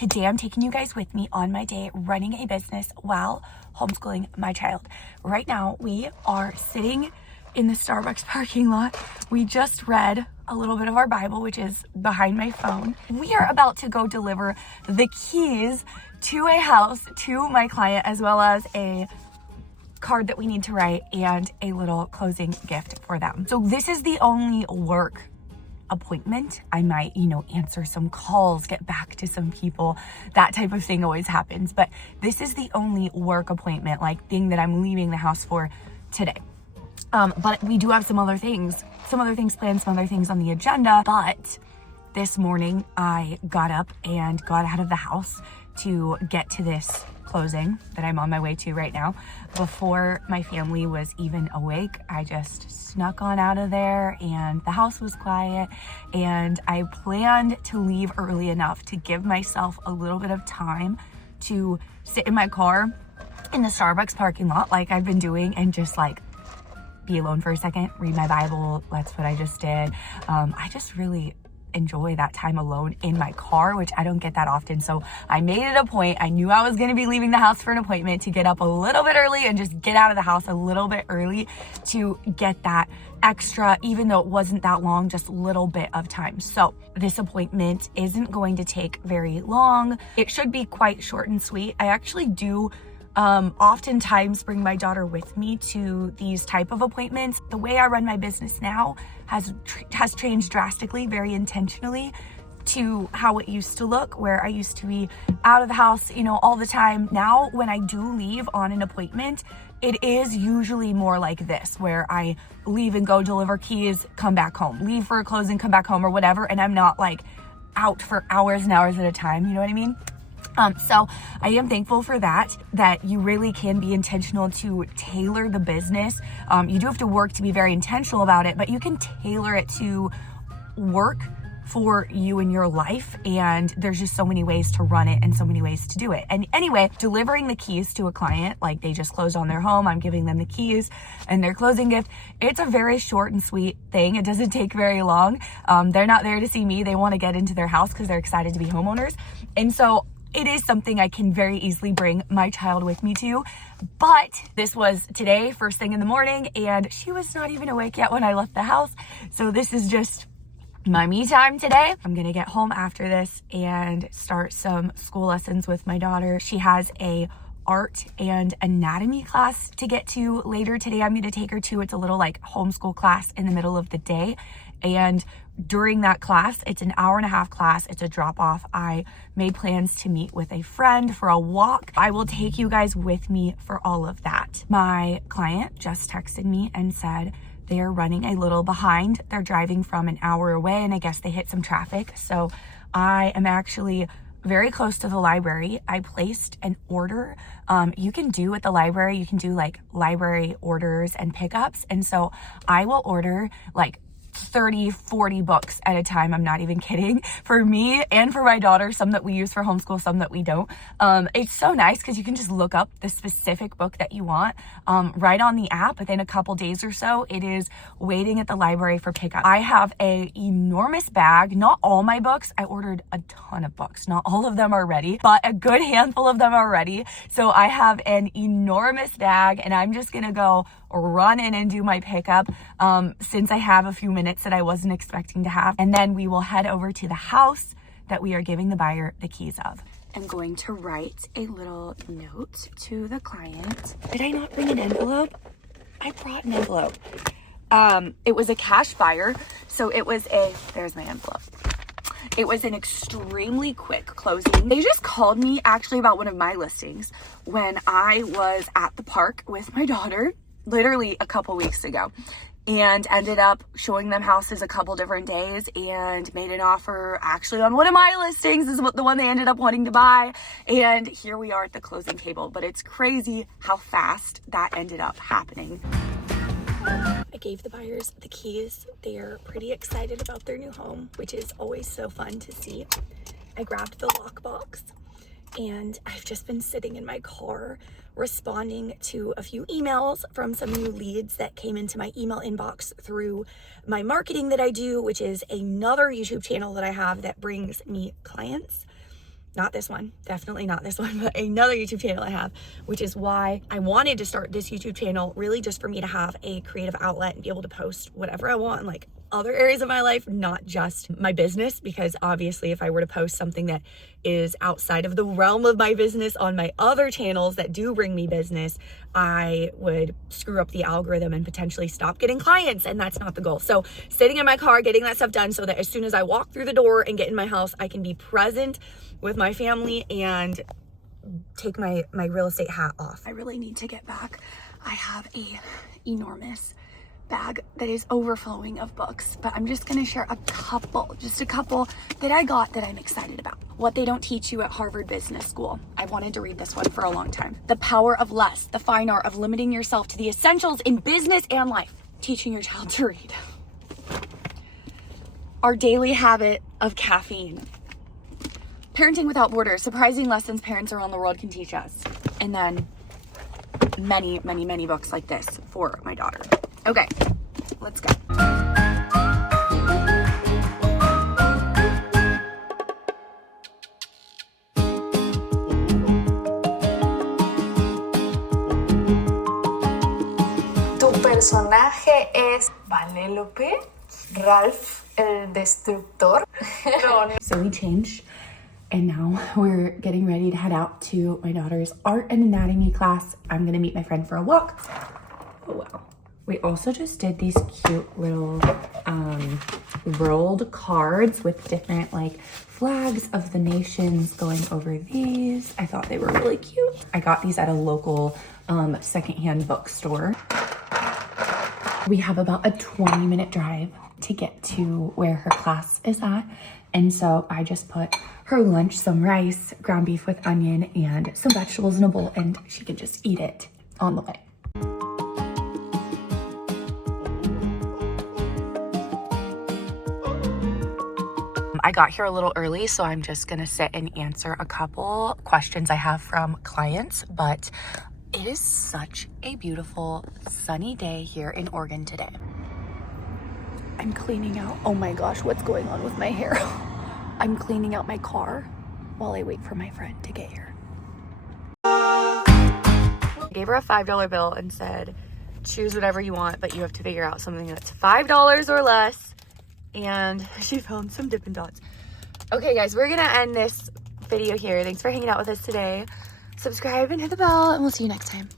today I'm taking you guys with me on my day running a business while homeschooling my child. Right now, we are sitting in the Starbucks parking lot. We just read a little bit of our Bible, which is behind my phone. We are about to go deliver the keys to a house to my client, as well as a card that we need to write and a little closing gift for them. So this is the only work appointment. I might, answer some calls, get back to some people. That type of thing always happens. But this is the only work appointment, thing that I'm leaving the house for today. But we do have some other things planned, some other things on the agenda. But this morning I got up and got out of the house to get to this closing that I'm on my way to right now. Before my family was even awake, I just snuck on out of there and the house was quiet, and I planned to leave early enough to give myself a little bit of time to sit in my car in the Starbucks parking lot like I've been doing and just be alone for a second, read my Bible. That's what I just did. I just really enjoy that time alone in my car, which I don't get that often. So I made it a point. I knew I was going to be leaving the house for an appointment to get up a little bit early and just get out of the house a little bit early to get that extra, even though it wasn't that long, just a little bit of time. So this appointment isn't going to take very long. It should be quite short and sweet. I actually do oftentimes bring my daughter with me to these type of appointments. The way I run my business now has changed drastically, very intentionally, to how it used to look, where I used to be out of the house, all the time. Now, when I do leave on an appointment, it is usually more like this, where I leave and go deliver keys, come back home, leave for a closing, come back home, or whatever. And I'm not out for hours and hours at a time. You know what I mean? So I am thankful for that you really can be intentional to tailor the business. You do have to work to be very intentional about it, but you can tailor it to work for you and your life. And there's just so many ways to run it and so many ways to do it. And anyway, delivering the keys to a client, they just closed on their home, I'm giving them the keys and their closing gift. It's a very short and sweet thing. It doesn't take very long. They're not there to see me. They want to get into their house because they're excited to be homeowners. And so it is something I can very easily bring my child with me to. But this was today, first thing in the morning, and she was not even awake yet when I left the house. So this is just my me time today. I'm gonna get home after this and start some school lessons with my daughter. She has a art and anatomy class to get to later today. I'm gonna take her to, it's a little homeschool class in the middle of the day. And during that class, it's an hour-and-a-half class. It's a drop-off. I made plans to meet with a friend for a walk. I will take you guys with me for all of that. My client just texted me and said they are running a little behind. They're driving from an hour away, and I guess they hit some traffic. So I am actually very close to the library. I placed an order. You can do at the library, you can do library orders and pickups. And so I will order 30, 40 books at a time. I'm not even kidding. For me and for my daughter, some that we use for homeschool, some that we don't. It's so nice because you can just look up the specific book that you want right on the app. Within a couple days or so, it is waiting at the library for pickup. I have a enormous bag. Not all my books. I ordered a ton of books. Not all of them are ready, but a good handful of them are ready. So I have an enormous bag, and I'm just gonna go run in and do my pickup since I have a few minutes that I wasn't expecting to have. And then we will head over to the house that we are giving the buyer the keys of. I'm going to write a little note to the client. Did I not bring an envelope? I brought an envelope. It was a cash buyer, so there's my envelope. It was an extremely quick closing. They just called me actually about one of my listings when I was at the park with my daughter, literally a couple weeks ago, and ended up showing them houses a couple different days and made an offer actually on one of my listings. This is the one they ended up wanting to buy. And here we are at the closing table, but it's crazy how fast that ended up happening. I gave the buyers the keys. They are pretty excited about their new home, which is always so fun to see. I grabbed the lockbox and I've just been sitting in my car responding to a few emails from some new leads that came into my email inbox through my marketing that I do, which is another YouTube channel that I have that brings me clients. not this one, definitely not this one, but another YouTube channel I have, which is why I wanted to start this YouTube channel, really just for me to have a creative outlet and be able to post whatever I want in like other areas of my life, not just my business, because obviously if I were to post something that is outside of the realm of my business on my other channels that do bring me business, I would screw up the algorithm and potentially stop getting clients, and that's not the goal. So sitting in my car, getting that stuff done so that as soon as I walk through the door and get in my house, I can be present with my family and take my real estate hat off. I really need to get back. I have a enormous bag that is overflowing of books, but I'm just gonna share just a couple that I got that I'm excited about. What They Don't Teach You at Harvard Business School. I've wanted to read this one for a long time. The Power of Less, the fine art of limiting yourself to the essentials in business and life. Teaching your child to read. Our Daily Habit of Caffeine. Parenting Without Borders, surprising lessons parents around the world can teach us. And then many, many, many books like this for my daughter. Okay, let's go. Tu personaje es Vanellope, Ralph el Destructor. So we changed, and now we're getting ready to head out to my daughter's art and anatomy class. I'm gonna meet my friend for a walk. Oh wow. We also just did these cute little rolled cards with different like flags of the nations going over these. I thought they were really cute. I got these at a local secondhand bookstore. We have about a 20-minute drive to get to where her class is at. And so I just put her lunch, some rice, ground beef with onion, and some vegetables in a bowl, and she can just eat it on the way. I got here a little early, so I'm just gonna sit and answer a couple questions I have from clients, but it is such a beautiful sunny day here in Oregon today. I'm cleaning out, oh my gosh, what's going on with my hair? I'm cleaning out my car while I wait for my friend to get here. I gave her a $5 bill and said, choose whatever you want, but you have to figure out something that's $5 or less. And she found some Dippin' Dots. Okay guys, we're gonna end this video here. Thanks for hanging out with us today. Subscribe and hit the bell, and we'll see you next time.